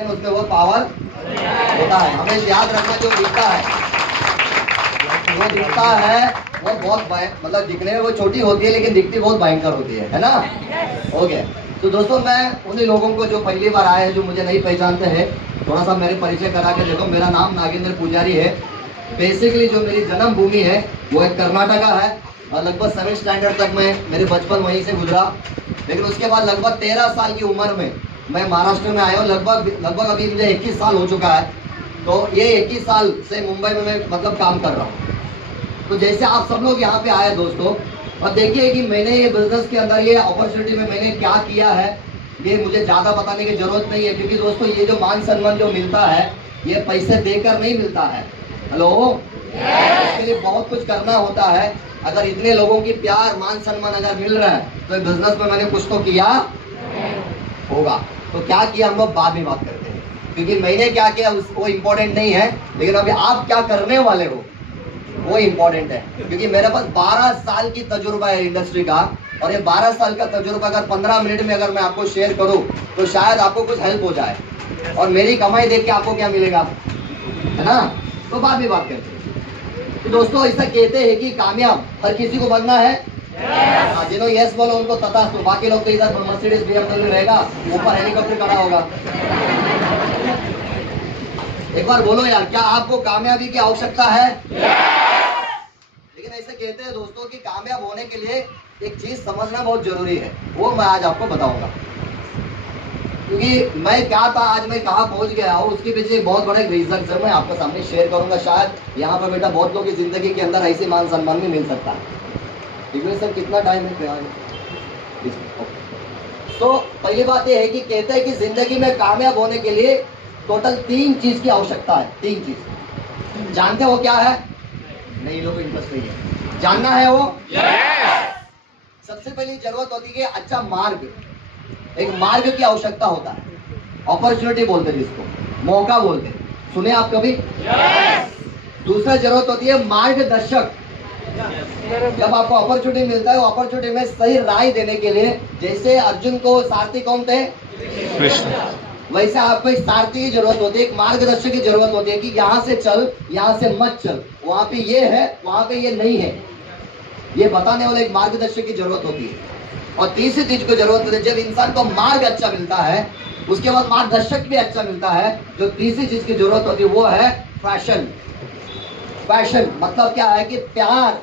लेकिन उसमें वो पावर होता है। हमें याद रखना, जो दिखता है वो बहुत मतलब दिखने में वो छोटी होती है, लेकिन दिखती बहुत भयंकर होती है ना। ओके, तो दोस्तों मैं उन्हीं लोगों को जो पहली बार आए हैं, जो मुझे नहीं पहचानते हैं, थोड़ा सा मेरे परिचय करा के देखो। मेरा नाम नागेंद्र पुजारी है। बेसिकली जो मेरी जन्मभूमि है वो एक कर्नाटका है, और लगभग 7th स्टैंडर्ड तक मेरे बचपन वहीं से गुजरा। लेकिन उसके बाद लगभग 13 साल की उम्र में मैं महाराष्ट्र में आया हूँ। लगभग अभी मुझे 21 साल हो चुका है। तो ये 21 साल से मुंबई में मैं मतलब काम कर रहा हूँ। तो जैसे आप सब लोग यहाँ पे आए दोस्तों, और देखिए कि मैंने ये बिजनेस के अंदर ये अपॉर्चुनिटी में मैंने क्या किया है, ये मुझे ज़्यादा बताने की जरूरत नहीं है, क्योंकि दोस्तों ये जो मान सम्मान जो मिलता है ये पैसे देकर नहीं मिलता है। हेलो, इसके लिए बहुत कुछ करना होता है। अगर इतने लोगों की प्यार मान सम्मान अगर मिल रहा है तो बिजनेस में मैंने कुछ तो किया होगा। तो क्या किया हम लोग बाद में बात करते हैं, क्योंकि मैंने क्या किया वो इम्पोर्टेंट नहीं है, लेकिन अभी आप क्या करने वाले हो वो इम्पोर्टेंट है। क्योंकि मेरे पास 12 साल की तजुर्बा है इंडस्ट्री का, और ये 12 साल का तजुर्बा अगर 15 मिनट में अगर मैं आपको शेयर करूं तो शायद आपको कुछ हेल्प हो जाए, और मेरी कमाई देख के आपको क्या मिलेगा, है ना। तो बाद में बात करते हैं। तो दोस्तों ऐसा कहते हैं कि कामयाब हर किसी को बनना है। जिन्होंने यस बोलो उनको तथा, तो बाकी लोग तो इधर मर्सिडीज BMW रहेगा, ऊपर हेलीकॉप्टर खड़ा होगा। एक बार बोलो यार, क्या आपको कामयाबी की आवश्यकता है? लेकिन ऐसे कहते हैं दोस्तों कि कामयाब होने के लिए एक चीज समझना बहुत जरूरी है, वो मैं आज आपको बताऊंगा। क्योंकि मैं क्या था, आज मैं कहाँ पहुंच गया हूँ, उसके पीछे एक बहुत बड़ा रीजन सर मैं आपके सामने शेयर करूंगा। शायद यहाँ पर बेटा बहुत लोगों की जिंदगी के अंदर ऐसे मान सम्मान भी मिल सकता है। ठीक है सर, कितना टाइम है? तो पहली बात यह है कि कहते हैं कि जिंदगी में कामयाब होने के लिए टोटल 3 चीज की आवश्यकता है। 3 चीज जानते हो क्या है? नहीं, लोग इंटरेस्ट नहीं है, जानना है वो। सबसे पहली जरूरत होती है अच्छा मार्ग, एक मार्ग की आवश्यकता होता है। अपॉर्चुनिटी बोलते हैं जिसको, मौका बोलते हैं, सुने आप कभी? दूसरा जरूरत होती है मार्गदर्शक। जब आपको अपॉर्चुनिटी मिलता है, वो अपॉर्चुनिटी में सही राय देने के लिए, जैसे अर्जुन को सारथी कौन थे? कृष्ण। वैसे आपको एक सारथी की जरूरत होती है, एक मार्गदर्शक की जरूरत होती है कि यहाँ से चल, यहाँ से मत चल, वहाँ पे ये है, वहाँ पे ये नहीं है, ये बताने वाले एक मार्गदर्शक की जरूरत होती है। और तीसरी चीज को जरूरत होती है, जब इंसान को मार्ग अच्छा मिलता है उसके बाद मार्गदर्शक भी अच्छा मिलता है, जो तीसरी चीज की जरूरत होती है वो है पैशन। पैशन मतलब क्या है कि प्यार,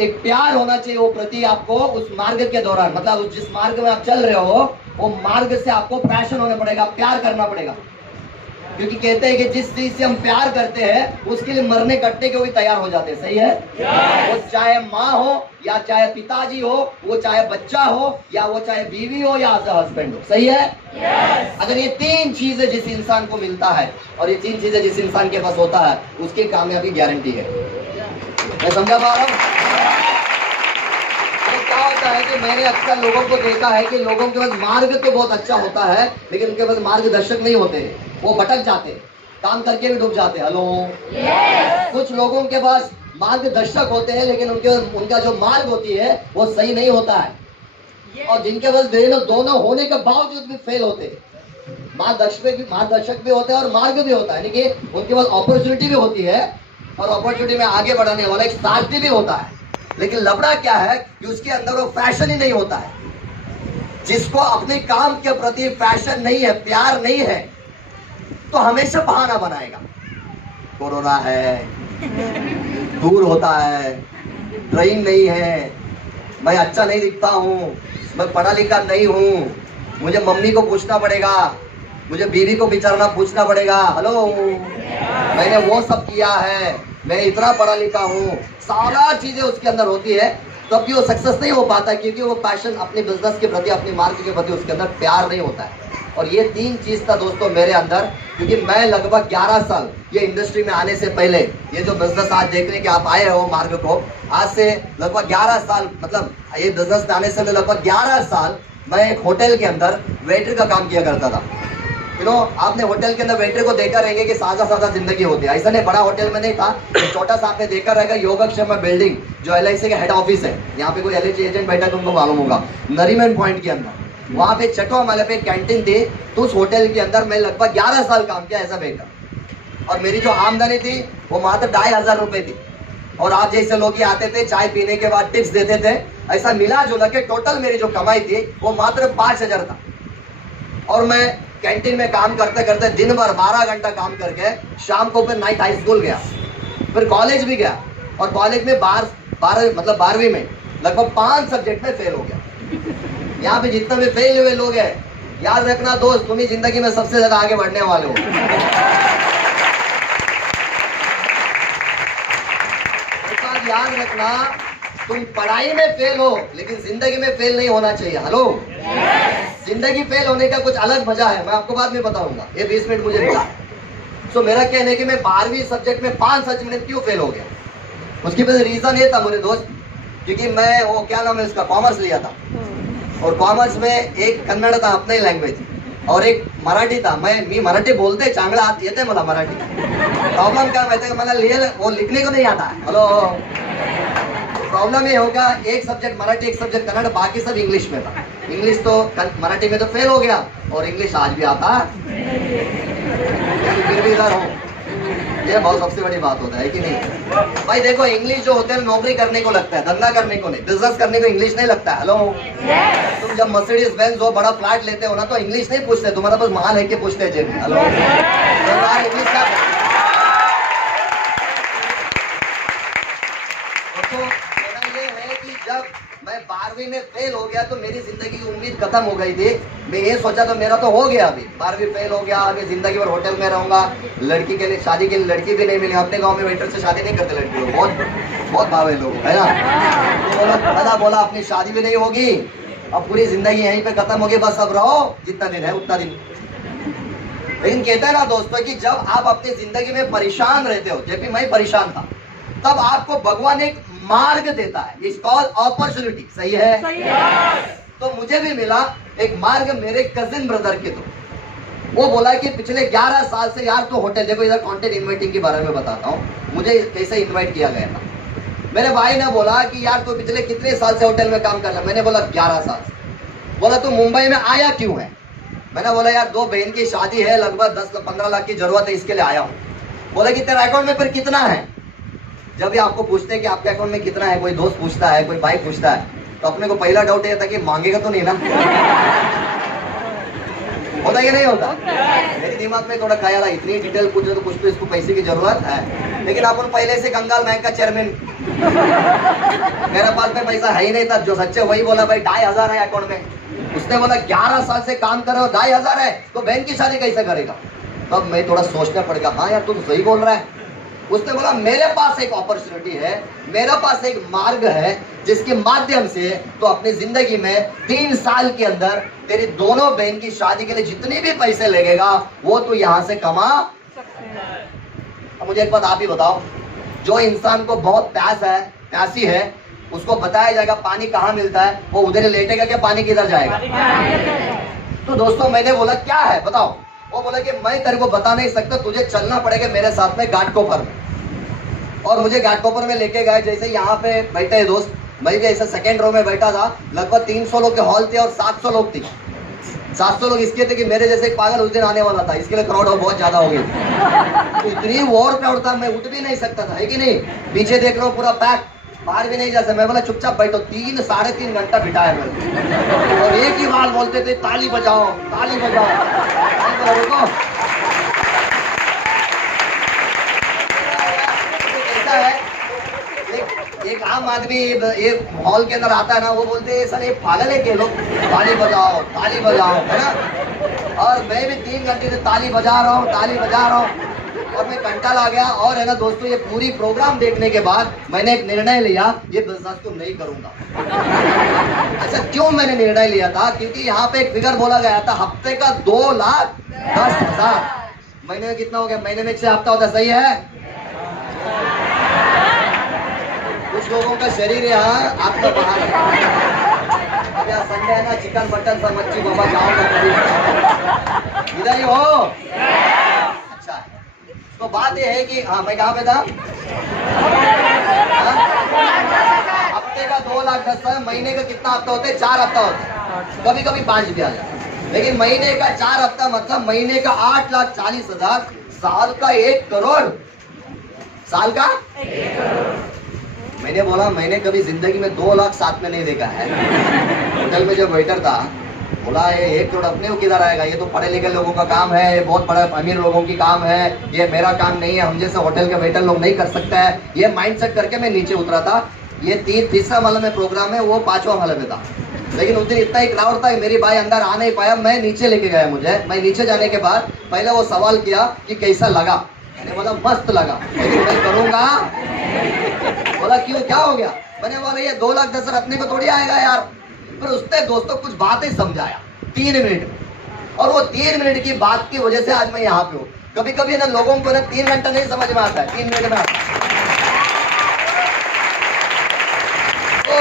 एक प्यार होना चाहिए वो प्रति आपको उस मार्ग के दौरान, मतलब जिस मार्ग में आप चल रहे हो वो मार्ग से आपको पैशन होना पड़ेगा, प्यार करना पड़ेगा। क्योंकि कहते हैं कि जिस चीज से हम प्यार करते हैं उसके लिए मरने कटने के भी तैयार हो जाते हैं। सही है? वो चाहे माँ हो या चाहे पिताजी हो, वो चाहे बच्चा हो या वो चाहे बीवी हो या हस्बैंड हो। सही है? अगर ये 3 चीजें जिस इंसान को मिलता है और ये 3 चीजें जिस इंसान के पास होता है, उसकी कामयाबी गारंटी है। मैं समझा पा रहा हूँ? क्या होता है कि मैंने अक्सर लोगों को देखा है कि लोगों के पास मार्ग तो बहुत अच्छा होता है, लेकिन उनके पास मार्गदर्शक नहीं होते, वो भटक जाते, काम करके भी डूब जाते। हेलो, कुछ लोगों के पास मार्गदर्शक होते हैं, लेकिन उनका जो मार्ग होती है वो सही नहीं होता है। और जिनके पास दोनों होने के बावजूद भी फेल होते हैं। मार्गदर्शक भी होते हैं और मार्ग भी होता है, यानी कि उनके पास अपॉर्चुनिटी भी होती है और अपॉर्चुनिटी में आगे बढ़ाने वाला एक सारथी भी होता है। लेकिन लफड़ा क्या है कि उसके अंदर वो फैशन ही नहीं होता है। जिसको अपने काम के प्रति फैशन नहीं है, प्यार नहीं है, तो हमेशा बहाना बनाएगा। कोरोना है, दूर होता है, ट्रेन नहीं है, मैं अच्छा नहीं दिखता हूँ, मैं पढ़ा लिखा नहीं हूँ, मुझे मम्मी को पूछना पड़ेगा, मुझे बीवी को विचारना पूछना पड़ेगा। हेलो, मैंने वो सब किया है, मैं इतना पढ़ा लिखा हूँ, सारा चीजें उसके अंदर होती है, तब भी वो सक्सेस नहीं हो पाता, क्योंकि वो पैशन अपने बिजनेस के प्रति, अपने मार्केट के प्रति उसके अंदर प्यार नहीं होता है। और ये 3 चीज था दोस्तों मेरे अंदर, क्योंकि मैं लगभग 11 साल ये इंडस्ट्री में आने से पहले, ये जो बिजनेस आज देखने के आप आए हो मार्ग को, आज से लगभग 11 साल, मतलब ये बिजनेस में आने से लगभग 11 साल मैं एक होटल के अंदर वेटर का काम किया करता था। आपने होटल के अंदर वेटर को देखा रहेंगे कि सादा सादा जिंदगी होती है, ऐसा नहीं, बड़ा होटल में नहीं था, छोटा सा आपने देखा रहेगा योगक्षेम बिल्डिंग जो LIC का हेड ऑफिस है, यहाँ पे कोई LIC एजेंट बैठा है तुमको मालूम होगा, नरीमन पॉइंट के अंदर। वहाँ पे छठवा माले पे कैंटीन थी, तो उस होटल के अंदर मैं लगभग 11 साल काम किया ऐसा बेटा। और मेरी जो आमदनी थी वो मात्र 2,500 रुपए थी। और आप जैसे लोग ही आते थे, चाय पीने के बाद टिप्स देते थे, ऐसा मिला जुला के टोटल मेरी जो कमाई थी वो मात्र 5,000 था। और मैं कैंटीन में काम करते करते दिन भर 12 घंटा काम करके शाम को फिर नाइट हाई स्कूल गया, फिर कॉलेज भी गया। और कॉलेज में 12वीं में लगभग 5 सब्जेक्ट में फेल हो गया। यहाँ पे जितना भी फेल हुए लोग हैं, याद रखना दोस्त, तुम ही जिंदगी में सबसे ज्यादा आगे बढ़ने वाले हो। एक बात याद रखना, तुम पढ़ाई में फेल हो लेकिन जिंदगी में फेल नहीं होना चाहिए। हेलो, जिंदगी फेल होने का कुछ अलग मजा है, मैं आपको बाद में बताऊंगा। ये 20 मिनट मुझे मिला। तो मेरा कहने कि मैं 12वीं सब्जेक्ट में 5 सब्जेक्ट में क्यों फेल हो गया, उसकी वजह रीजन ये था मेरे दोस्त, क्योंकि मैं वो क्या नाम है उसका कॉमर्स लिया था। और कॉमर्स में एक कन्नड़ था अपने लैंग्वेज और एक मराठी था। मी मराठी बोलते चांगला हाथ येते मला मराठी। प्रॉब्लम क्या माहिती है, मला वो लिखने को नहीं आता है। हेलो, प्रॉब्लम ये होगा, एक सब्जेक्ट मराठी एक सब्जेक्ट कन्नड़, बाकी सब इंग्लिश में था। इंग्लिश तो मराठी में तो फेल हो गया और इंग्लिश आज भी आता फिर भी इधर हो। ये बहुत सबसे बड़ी बात होता है कि नहीं भाई। देखो इंग्लिश जो होते हैं नौकरी करने को लगता है, धंधा करने को नहीं, बिजनेस करने को इंग्लिश नहीं लगता है। हेलो, तुम जब मर्सिडीज बेंज हो, बड़ा फ्लैट लेते हो ना, तो इंग्लिश नहीं पूछते, तुम्हारा बस माल है कि पूछते हैं जेब में। हेलो, इंग्लिश क्या तो मेरा ये है कि जब मैं 12वीं में फेल हो गया तो मेरी जिंदगी की उम्मीद खत्म हो गई थी। मैं ये सोचा तो मेरा तो हो गया, अभी 12वीं फेल हो गया, अभी जिंदगी भर होटल में रहूंगा, लड़की के लिए शादी के लिए लड़की भी नहीं मिली। अपने गांव में वेटर से शादी नहीं करते लड़की लोग, बहुत भावे लोग, है ना। बोला अपनी शादी भी नहीं होगी, अब पूरी जिंदगी यहीं पे खत्म होगी, बस अब रहो जितना दिन है उतना दिन। लेकिन कहते हैं ना दोस्तों कि जब आप अपनी जिंदगी में परेशान रहते हो, जब भी मैं परेशान था, तब आपको भगवान एक मार्ग देता है। It's called opportunity. सही है? सही है। तो मुझे भी मिला एक मार्ग मेरे कजिन ब्रदर के थ्रू। वो बोला कि पिछले 11 साल से यार तो होटल, देखो इधर कंटेंट इन्वाइटिंग के बारे में बताता हूँ, मुझे कैसे इन्वाइट किया गया था। मेरे भाई ने बोला कि यार तो पिछले कितने साल से होटल में काम कर रहा है। मैंने बोला 11 साल से। बोला तो मुंबई में आया क्यों है? मैंने बोला यार 2 बहन की शादी है, लगभग 10-15 लाख की जरूरत है, इसके लिए आया हूँ। बोला कि तेरा अकाउंट में फिर कितना है? जब भी आपको पूछते हैं कि आपके अकाउंट में कितना है, कोई दोस्त पूछता है, कोई भाई पूछता है, तो अपने को पहला डाउट ये था कि मांगेगा तो नहीं ना। होता कि नहीं होता? मेरे दिमाग में थोड़ा ख्याल है, इतनी डिटेल पूछो तो कुछ तो इसको पैसे की जरूरत है। लेकिन अपन पहले से कंगाल बैंक का चेयरमैन, मेरे पास में पैसा है ही नहीं था। जो सच्चे वही बोला भाई 2,500 है अकाउंट में। उसने बोला 11 साल से काम कर रहे हो, 2,500 है तो बहन की शादी कैसे करेगा? तब मैं थोड़ा सोचना पड़ गया, हाँ यार तू तो सही बोल रहा है। उसने बोला मेरे पास एक अपॉर्चुनिटी है, मेरे पास एक मार्ग है, जिसके माध्यम से तो अपनी जिंदगी में 3 साल के अंदर तेरी दोनों बहन की शादी के लिए जितने भी पैसे लगेगा वो तो यहाँ से कमा सकते हैं। अब मुझे एक बात आप ही बताओ, जो इंसान को बहुत प्यासी है, उसको बताया जाएगा पानी कहाँ मिलता है, वो उधर लेटेगा क्या, पानी किधर जाएगा? तो दोस्तों मैंने बोला क्या है बताओ? वो बोला कि मैं तेरे को बता नहीं सकता, तुझे चलना पड़ेगा मेरे साथ में घाटकोपर में। और मुझे घाटकोपर में लेके गए। जैसे यहाँ पे बैठे हैं दोस्त, मैं भी ऐसा सेकेंड रो में बैठा था। लगभग 300 लोग के हॉल थे और 700 लोग थे। 700 लोग इसके थे कि मेरे जैसे एक पागल उस दिन आने वाला था, इसके लिए क्राउड बहुत ज्यादा हो गई। तो इतनी ओवर क्राउड था, मैं उठ भी नहीं सकता था, है कि नहीं? पीछे देख लो पूरा पैक, बाहर भी नहीं जा सकता। मैं बोला चुपचाप बैठो। 3-3.5 घंटा बिठाया मेरे को, और एक ही बात बोलते थे, ताली बजाओ ताली बजाओ। रुको, कैसा है, एक आम आदमी ये हॉल के अंदर आता है ना, वो बोलते हैं सर ये पागल है के लोग, ताली बजाओ है ना। और मैं भी 3 घंटे से ताली बजा रहा हूँ और मैं कंटाल आ गया। और है ना दोस्तों, ये पूरी प्रोग्राम देखने के बाद मैंने एक निर्णय लिया, ये बिजनेस तो नहीं करूंगा। अच्छा क्यों मैंने निर्णय लिया था? क्योंकि यहाँ पे एक फिगर बोला गया था, हफ्ते का 2,10,000। महीने में कितना हो गया? महीने में 6 हफ्ता होता है। सही है? कुछ लोगों का शरीर यहाँ आपका बाहर है। अब यहाँ संडे है ना, चिकन मटन सब मच्छी बाबा जाओ इधर ही हो। अच्छा तो बात ये है कि हाँ मैं कहाँ पे था? हफ्ते का 2,10,000, महीने का कितना हफ्ता होते हैं? 4 हफ्ता होते हैं। कभी कभी 5 भी आ जाता है। लेकिन महीने का 4 हफ्ता मतलब महीने का 8,40,000, साल का 1 करोड़। साल का 1 करोड़। मैंने बोला मैंने कभी जिंदगी में 2 लाख साथ में नहीं देखा है। होटल में जब वेटर था, बोला ये 1 करोड़ अपने को किधर आएगा, ये तो पढ़े लिखे लोगों का काम है, ये बहुत बड़ा अमीर लोगों की काम है, ये मेरा काम नहीं है, हम जैसे होटल के वेटर लोग नहीं कर सकता है। ये माइंडसेट करके मैं नीचे उतरा था। ये तीसरा माला में प्रोग्राम है, वो 5वां माला में था। लेकिन उस दिन इतना ही क्राउड था कि मेरी भाई अंदर आ नहीं पाया, मैं नीचे लेके गया मुझे। मैं नीचे जाने के बाद पहले वो सवाल किया कि कैसा लगा। मैंने बोला मस्त लगा, लेकिन मैं करूँगा। बोला क्यों, क्या हो गया? मैंने बोला ये 2,10,000 अपने को थोड़ी आएगा यार। फिर उसने दोस्तों कुछ बातें समझाया 3 मिनट में, और वो 3 मिनट की बात की वजह से आज मैं यहाँ पे हूँ। कभी कभी ना लोगों को ना 3 घंटा नहीं समझ में आता है, 3 मिनट में आता है। तो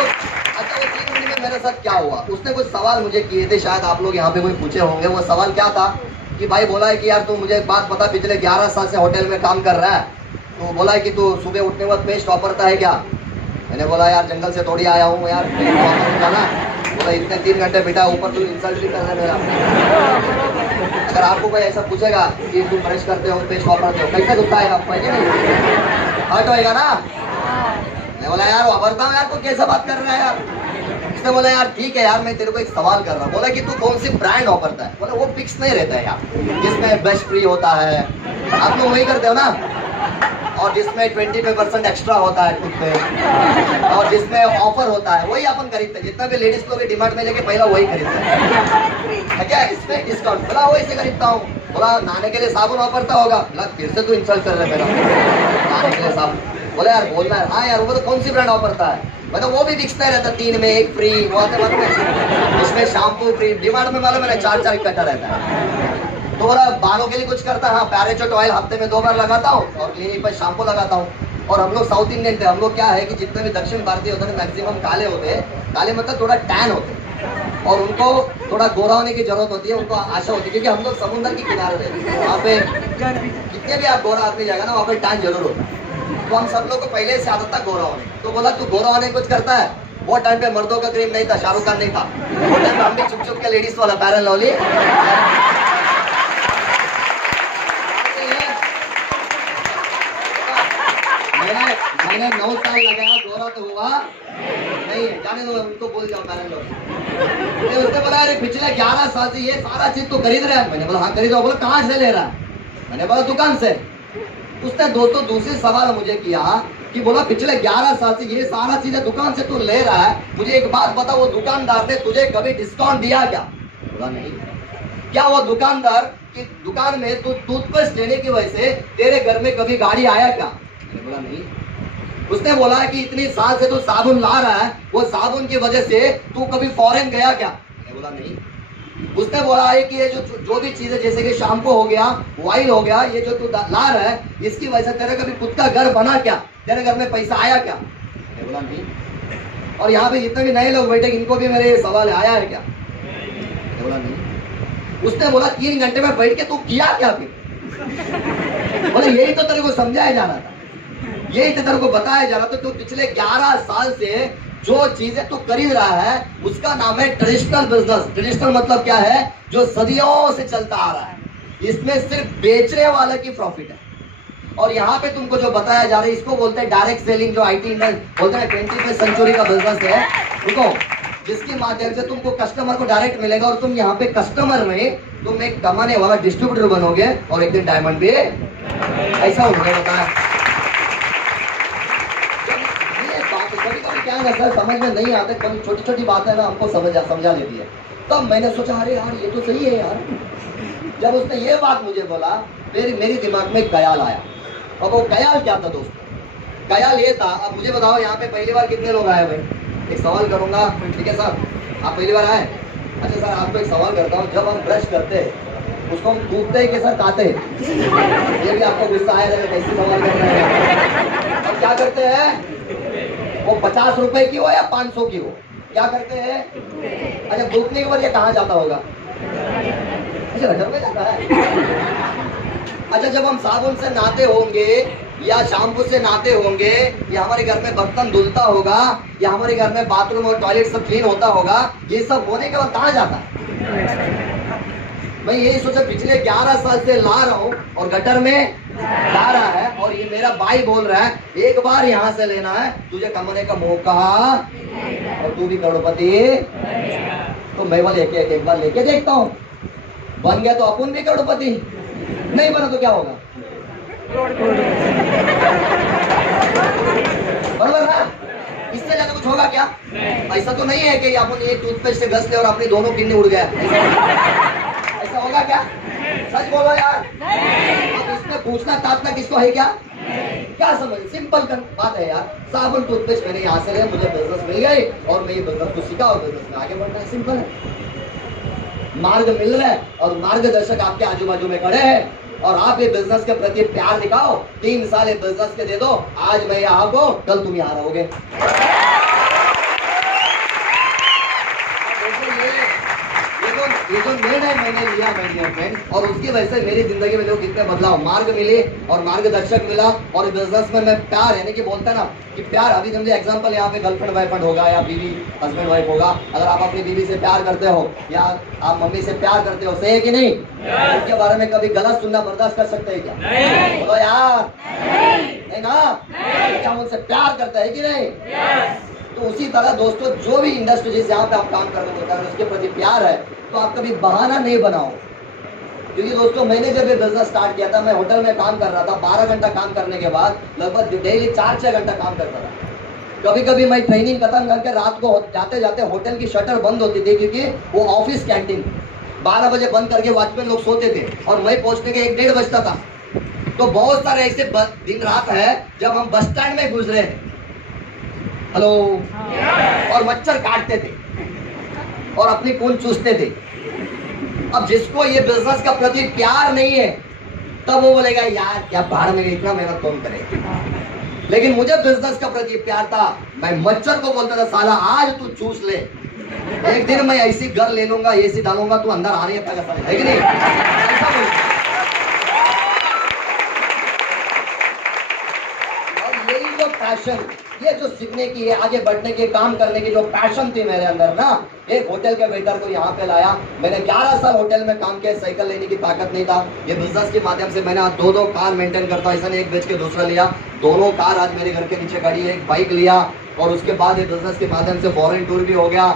अच्छा, वो 3 मिनट में मेरे साथ क्या हुआ, उसने कुछ सवाल मुझे किए थे, शायद आप लोग यहाँ पे कोई पूछे होंगे। वो सवाल क्या था कि भाई बोला है कि यार तू मुझे एक बात बता, पिछले 11 साल से होटल में काम कर रहा है, तो बोला है कि तू सुबह उठने के बाद पेस्ट वापरता है क्या? मैंने बोला यार जंगल से थोड़ी आया हूँ यार, ना। बोला इतने 3 घंटे बिठा, ऊपर तू इंसल्ट भी कर रहा है मेरा। अगर आपको कोई ऐसा पूछेगा कि तुम ब्रश करते हो, पेस्ट वापरते हो, कैसे गुस्सा आएगा आपको? है कि नहीं? हर्ट होएगा ना। मैं बोला यार वापरता हूँ यार, को कैसा बात कर रहा है यार? उसने बोला यार ठीक है यार, मैं तेरे को एक सवाल कर रहा हूँ। बोला कि तू कौन सी ब्रांड वापरता है? बोला वो फिक्स नहीं रहता है यार, जिसमें ब्रश फ्री होता है, आप लोग वही करते हो ना, और जिसमें 25% एक्स्ट्रा होता है टूथपेस्ट, और जिसमें ऑफर होता है वही अपन खरीदते हैं। जितना भी लेडीज लोग डिमांड में लेके पहला वही खरीदते हैं, क्या इसमें डिस्काउंट? बोला वही से खरीदता हूँ। बोला नहाने के लिए साबुन वापरता होगा? बोला फिर से तू इंसल्ट कर रहा है मेरा, नहाने के लिए साबुन? बोला यार बोलना है। हाँ यार, वो तो कौन सी ब्रांड वापरता है? मतलब वो भी बिकता रहता, 3 में 1 फ्री, वो आते मालूम है, उसमें शैम्पू फ्री, डिमांड में मालूम है 4 इकट्ठा रहता है। तो बोला बालों के लिए कुछ करता? हाँ, पैराचूट ऑयल हफ्ते में 2 बार लगाता हूँ, और क्लिनिक पर शैम्पू लगाता हूँ। और हम लोग साउथ इंडियन थे, हम लोग क्या है कि जितने भी दक्षिण भारतीय होते हैं मैक्सिमम काले होते हैं। काले मतलब थोड़ा टैन होते हैं, और उनको थोड़ा गोरा होने की जरूरत होती है, उनको आशा होती है, क्योंकि हम लोग समुद्र के किनारे रहते हैं। वहाँ पे कितने भी आप गोरा आदमी जाएगा ना, वहाँ पे टैन जरूर होता है। तो हम सब लोग को पहले से आदत था गोरा होने। तो बोला तू गोरा होने कुछ करता है? वो टाइम पे मर्दों का क्रीम नहीं था, शाहरुख खान नहीं था। वो टाइम पे हम भी चुप चुप के लेडीज वाला पैरन लवली। मैंने 9 साल लगाया, गोरा तो हुआ नहीं, जाने दो, उनको बोल जाओ पैरन लवली। उसने बोला अरे पिछले 11 साल से ये सारा चीज तो खरीद रहा है। मैंने बोला हाँ खरीदो। बोला कहाँ से ले रहा है? मैंने बोला दुकान से। उसने दोस्तों दूसरी सवाल मुझे किया कि बोला पिछले 11 साल से ये सारा चीजें दुकान से तू ले रहा है, मुझे एक बात बता, वो दुकानदार ने तुझे कभी डिस्काउंट दिया क्या? बोला नहीं। क्या वो दुकानदार की दुकान में तू टूथपेस्ट लेने की वजह से तेरे घर में कभी गाड़ी आया क्या? मैंने बोला नहीं। उसने बोला कि इतनी साल से तू साबुन ला रहा है, वो साबुन की वजह से तू कभी फॉरेन गया क्या? मैंने बोला नहीं। उसने बोला है कि ये जो भी चीजें जैसे कि शैम्पू हो गया, ऑयल हो गया, ये जो तू ला रहा है, इसकी वजह से तेरे कभी खुद का घर बना क्या? तेरे घर में पैसा आया क्या? मैंने बोला नहीं। और यहाँ पे जितने भी नए लोग बैठे, इनको भी मेरे सवाल आया है क्या? मैंने बोला नहीं। उसने बोला 3 घंटे में बैठ के तू किया क्या फिर? बोले यही तो तेरे को समझाया जा रहा था, यही तो तेरे को बताया जा रहा था। तू पिछले 11 साल से जो चीजें तू खरीद रहा है, उसका नाम है ट्रेडिशनल बिजनेस। ट्रेडिशनल मतलब क्या है? जो सदियों से चलता आ रहा है। इसमें सिर्फ बेचने वाले की प्रॉफिट है। और यहाँ पे तुमको जो बताया जा रहा है, इसको बोलते हैं डायरेक्ट सेलिंग, जो IT में बोलते हैं 21वीं सेंचुरी का बिजनेस है। देखो, जिसके माध्यम से तुमको कस्टमर को डायरेक्ट मिलेगा, और तुम यहाँ पे कस्टमर में तुम एक कमाने वाला डिस्ट्रीब्यूटर बनोगे, और एक दिन डायमंड भी ऐसा उन्होंने बताया। कभी कभी क्या ना सर समझ में नहीं आते, कभी छोटी छोटी बातें ना हमको समझा लेती है। तब मैंने सोचा अरे यार ये तो सही है यार। जब उसने ये बात मुझे बोला, फिर मेरे दिमाग में ख्याल आया। और वो ख्याल क्या था दोस्तों? ख्याल ये था, अब मुझे बताओ यहाँ पे पहली बार कितने लोग आए भाई? एक सवाल करूंगा, ठीक है सर? आप पहली बार आए? अच्छा सर, आपको एक सवाल करता हूँ, जब हम ब्रश करते हैं उसको हम कूदते हैं कि सर काटते हैं? ये भी आपको गुस्सा आएगा कैसे सवाल कर रहे हैं? अब क्या करते हैं, वो 50 रुपए की हो या 500 की हो, क्या करते हैं? अच्छा धूपने के बाद ये कहाँ जाता होगा? अच्छा घर में जाता है। अच्छा जब हम साबुन से नहाते होंगे या शैम्पू से नहाते होंगे, या हमारे घर में बर्तन धुलता होगा, या हमारे घर में बाथरूम और टॉयलेट सब क्लीन होता होगा, ये सब होने के बाद कहाँ जाता है? मैं यही सोचा पिछले 11 साल से ला रहा हूँ और गटर में जा रहा है, और ये मेरा भाई बोल रहा है एक बार यहाँ से लेना है, तुझे कमाने का मौका और तू भी करोड़पति। तो मैं बोले एक बार लेके देखता हूँ, बन गया तो अपन भी करोड़पति, नहीं बना तो क्या होगा? बराबर ना? इससे ज्यादा कुछ होगा क्या? ऐसा तो नहीं है कि अपन एक टूथपेस्ट से घस ले और अपनी दोनों किडनी उड़ गया, ऐसा होगा क्या? सच बोलो यार। अब इसमें पूछना तातना किसको है क्या? क्या समझ, सिंपल बात है यार। साबुन टूथपेस्ट मैंने यहाँ से लिया, मुझे बिजनेस मिल गई और मैं ये बिजनेस को सीखा और बिजनेस में आगे बढ़ना है, सिंपल है। मार्ग मिल रहा है और मार्गदर्शक आपके आजू बाजू में खड़े हैं और आप ये बिजनेस के प्रति प्यार दिखाओ। 3 साल ये बिजनेस के दे दो, आज मैं यहाँ को, कल तुम यहाँ रहोगे। ये जो निर्णय मैंने लिया माय डियर फ्रेंड, और उसकी वजह से मेरी जिंदगी में देखो कितने बदलाव, मार्ग मिले और मार्गदर्शक मिला, और बिजनेस में मैं प्यार, यानी कि बोलता ना कि प्यार, अभी समझे एग्जांपल यहाँ पे गर्लफ्रेंड बॉयफ्रेंड होगा या बीवी हस्बैंड वाइफ होगा, अगर आप अपनी बीवी से प्यार करते हो या आप मम्मी से प्यार करते हो, सही है कि नहीं? उनके बारे में कभी गलत सुनना बर्दाश्त कर सकते हैं क्या? बोलो यार, नहीं ना? क्या उनसे प्यार करता है कि नहीं? तो उसी तरह दोस्तों, जो भी इंडस्ट्री जिस यहाँ पे आप काम कर रहे हो उसके प्रति प्यार है तो आप कभी बहाना नहीं बनाओ। क्योंकि दोस्तों, मैंने जब ये बिजनेस स्टार्ट किया था, मैं होटल में काम कर रहा था, 12 घंटा काम करने के बाद लगभग डेली 4-6 घंटा काम करता था। कभी कभी मैं ट्रेनिंग खत्म करके रात को जाते जाते होटल की शटर बंद होती थी, क्योंकि वो ऑफिस कैंटीन 12 बजे बंद करके वॉचमैन लोग सोते थे और मैं पहुंचने के 1-1:30 बजता था। तो बहुत सारे ऐसे दिन रात है जब हम बस स्टैंड में गुजरे थे, हेलो, और मच्छर काटते थे और अपनी खून चूसते थे। अब जिसको ये बिजनेस का प्रति प्यार नहीं है, तब वो बोलेगा यार क्या भाड़ में इतना मेहनत कौन करे। लेकिन मुझे बिजनेस का प्रति प्यार था, मैं मच्छर को बोलता था साला आज तू चूस ले, एक दिन मैं ऐसी घर ले लूंगा, ऐसी डालूंगा, तू अंदर आ रही है कि नहीं? ऐसा बोलता। और यही जो पैशन, ये जो सीखने की है, आगे बढ़ने की, काम करने की जो पैशन थी मेरे अंदर ना, एक होटल के वेटर को यहाँ पे लाया। मैंने 11 साल होटल में काम किया, साइकिल लेने की ताकत नहीं था। ये बिजनेस के माध्यम से मैंने आज 2 कार मेंटेन करता हूँ, ऐसा नहीं एक बेच के दूसरा लिया, 2 कार आज मेरे घर के नीचे खड़ी है, एक बाइक लिया, और उसके बाद ये बिजनेस के माध्यम से फॉरेन टूर भी हो गया।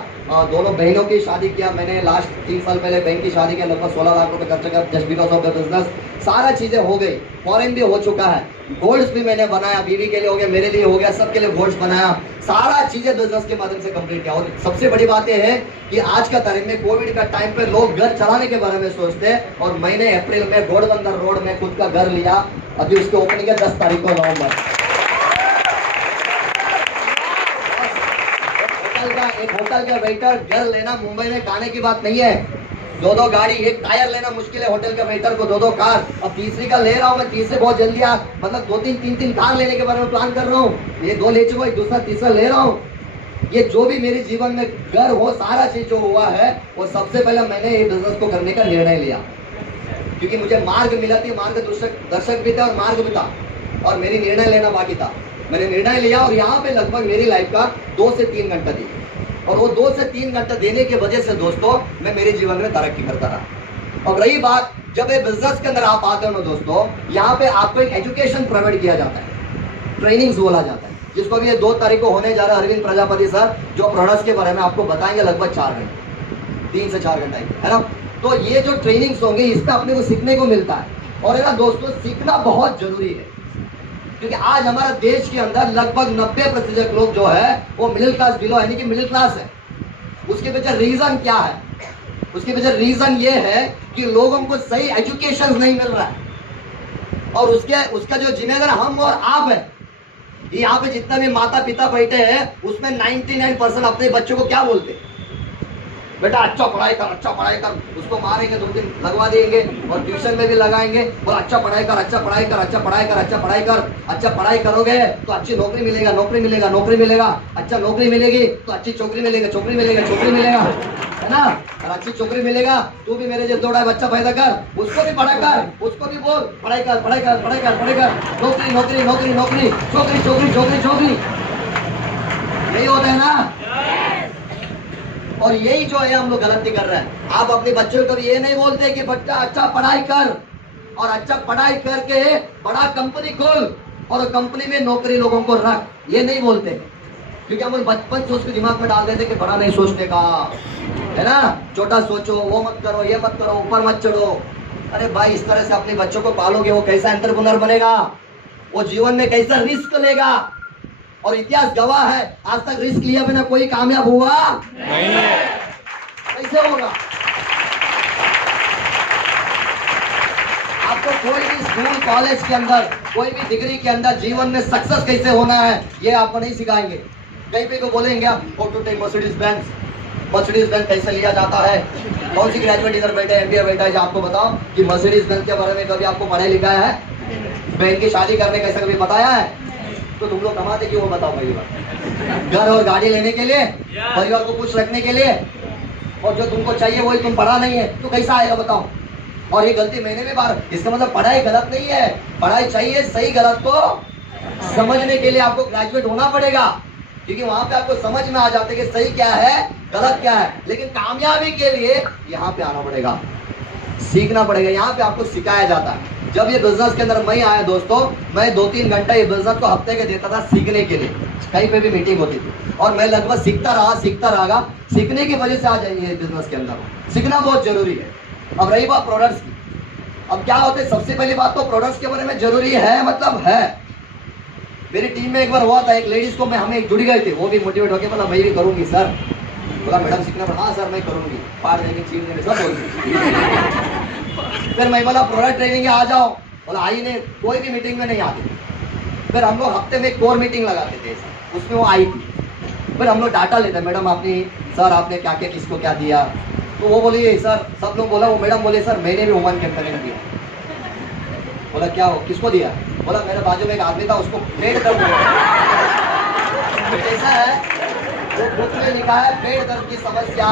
दोनों बहनों की शादी किया मैंने, लास्ट 3 साल पहले बहन की शादी किया, लगभग 16 लाख रुपए खर्च कर just because of the business. सारा चीजें हो गई, फॉरेन भी हो चुका है, गोल्ड्स भी मैंने बनाया, बीवी के लिए हो गया, मेरे लिए हो गया, सबके लिए गोल्ड्स बनाया, सारा चीजें बिजनेस के माध्यम से कंप्लीट किया। और सबसे बड़ी बात यह है कि आज का तारीख में कोविड का टाइम पे लोग घर चलाने के बारे में सोचते हैं, और मैंने अप्रैल में घोड़बंदर रोड में खुद का घर लिया, अभी उसकी ओपनिंग है 10 तारीख को नवंबर। एक होटल का वेटर घर लेना मुंबई में खाने की बात नहीं है, 2 गाड़ी, एक टायर लेना मुश्किल है होटल के वेटर को, 2 कार, अब तीसरी का ले रहा हूँ मैं, तीसरे बहुत जल्दी आ, मतलब 2-3 कार लेने के बारे में प्लान कर रहा हूँ। ये 2 ले चुका, दूसरा तीसरा ले रहा हूँ। ये जो भी मेरे जीवन में घर हो, सारा चीज जो हुआ है, वो सबसे पहले मैंने ये बिजनेस को करने का निर्णय लिया, क्योंकि मुझे मार्ग मिला थी, मार्गदर्शक भी था और मार्ग भी था, और मेरी निर्णय लेना बाकी था। मैंने निर्णय लिया और यहाँ पे लगभग मेरी लाइफ का 2 से 3 घंटा दी, और वो 2 से 3 घंटा देने की वजह से दोस्तों मैं मेरे जीवन में तरक्की करता रहा। और रही बात, जब ये बिजनेस के अंदर आप आते हो ना दोस्तों, यहाँ पे आपको एक एजुकेशन प्रोवाइड किया जाता है, ट्रेनिंग्स बोला जाता है, जिसको भी ये 2 तारीख को होने जा रहा है। अरविंद प्रजापति सर जो प्रोडक्ट्स के बारे में आपको बताएंगे लगभग 4 घंटे, 3 से 4 घंटा है ना। तो ये जो ट्रेनिंग्स होंगे, इसमें अपने को सीखने को मिलता है, और है ना दोस्तों, सीखना बहुत जरूरी है, क्योंकि आज हमारे देश के अंदर लगभग 90% लोग जो है वो मिडिल क्लास बिलो, यानी कि मिडिल क्लास है। उसके पीछे रीजन क्या है? उसके पीछे रीजन ये है कि लोगों को सही एजुकेशन नहीं मिल रहा है, और उसका जो जिम्मेदार हम और आप है। यहाँ पे जितना भी माता पिता बैठे हैं, उसमें 99% अपने बच्चों को क्या बोलते? बेटा अच्छा पढ़ाई कर, उसको मारेंगे 2 दिन लगवा देंगे और ट्यूशन में भी लगाएंगे। बोला अच्छा पढ़ाई कर, अच्छा पढ़ाई कर, अच्छा पढ़ाई कर, अच्छा पढ़ाई कर। अच्छा पढ़ाई करोगे तो अच्छी नौकरी मिलेगा, नौकरी मिलेगा, नौकरी मिलेगा। अच्छा नौकरी मिलेगी तो अच्छी छोकरी मिलेगा, छोकरी मिलेगा, छोकरी मिलेगा, है ना। और अच्छी छोकरी मिलेगा तू भी मेरे जो दौड़ा बच्चा पैदा कर, उसको भी पढ़ा कर, उसको भी बोल पढ़ाई कर, पढ़ाई कर, पढ़ाई कर, पढ़ाई कर, नौकरी नौकरी नौकरी नौकरी, छोकरी छोकरी छोकरी छोकरी। यही होता है ना। और यही जो है हम लोग गलती कर रहे हैं। आप अपने बच्चों को भी ये नहीं बोलते कि बच्चा अच्छा पढ़ाई कर और अच्छा पढ़ाई करके बड़ा कंपनी खोल और कंपनी में नौकरी लोगों को रख, ये नहीं बोलते। क्योंकि हम बचपन सोच के दिमाग में डाल देते कि बड़ा नहीं सोचने का, है ना। छोटा सोचो, वो मत करो, ये मत करो, ऊपर मत चढ़ो। अरे भाई इस तरह से अपने बच्चों को पालोगे, वो कैसा एंटरप्रेन्योर बनेगा, वो जीवन में कैसा रिस्क लेगा। और इतिहास गवाह है, आज तक रिस्क लिया बिना कोई कामयाब हुआ नहीं है। कैसे होगा? आपको कोई भी स्कूल कॉलेज के अंदर, कोई भी डिग्री के अंदर जीवन में सक्सेस कैसे होना है ये आपको नहीं सिखाएंगे। कहीं पे को बोलेंगे मर्सिडीज बेंज कैसे लिया जाता है। कौन सी ग्रेजुएट इधर बैठे, एमबीए बैठा है जो आपको बताओ कि मर्सिडीज बेंज के बारे में कभी आपको पढ़ाई लिखा है? बहन की शादी करने कैसे कभी बताया है? तो तुम लोग कमाते क्यों बताओ परिवार? घर और गाड़ी लेने के लिए, परिवार को खुश रखने के लिए, और जो तुमको चाहिए वही तुम पढ़ा नहीं है तो कैसा आएगा बताओ। और ये गलती मैंने भी बार, इसका मतलब पढ़ाई गलत नहीं है, पढ़ाई चाहिए, सही गलत को समझने के लिए आपको ग्रेजुएट होना पड़ेगा। क्योंकि वहां पे आपको समझ में आ जाते कि सही क्या है, गलत क्या है। लेकिन कामयाबी के लिए यहाँ पे आना पड़ेगा, सीखना पड़ेगा। यहाँ पे आपको सिखाया जाता है। जब ये बिजनेस के अंदर मैं आया दोस्तों, मैं 2-3 घंटा ये बिजनेस को हफ्ते के देता था सीखने के लिए। कहीं पे भी मीटिंग होती थी और मैं लगभग सीखता रहा। सीखने की वजह से आ जाइए बिजनेस के अंदर सीखना बहुत जरूरी है। अब रही बात प्रोडक्ट्स की, अब क्या होते है, सबसे पहली बात तो प्रोडक्ट्स के बारे में जरूरी है, मतलब है। मेरी टीम में एक बार हुआ था, एक लेडीज को मैं हमें जुड़ गए थे, वो भी मोटिवेट होकर बोला मैं भी करूंगी सर। बोला मैडम सीखना पड़ा, हाँ सर मैं करूंगी, पार देंगे, छीन देंगे, सब बोल। फिर मैं बोला प्रोडक्ट ट्रेनिंग आ जाओ, बोला आई नहीं, कोई भी मीटिंग में नहीं आती। फिर हम लोग हफ्ते में कोर मीटिंग लगाते थे, उसमें वो आई थी। फिर हम लोग डाटा लेते, मैडम आपने सर आपने क्या क्या किसको क्या दिया। तो वो बोली सर, सब लोग बोला, वो मैडम बोले सर मैंने भी वुमन कैंपेनिंग दिया। बोला क्या हो, किसको दिया? बोला मेरे बाजू में एक आदमी था, उसको पेट दर्द कैसा है, वो बुक में लिखा है पेट दर्द की समस्या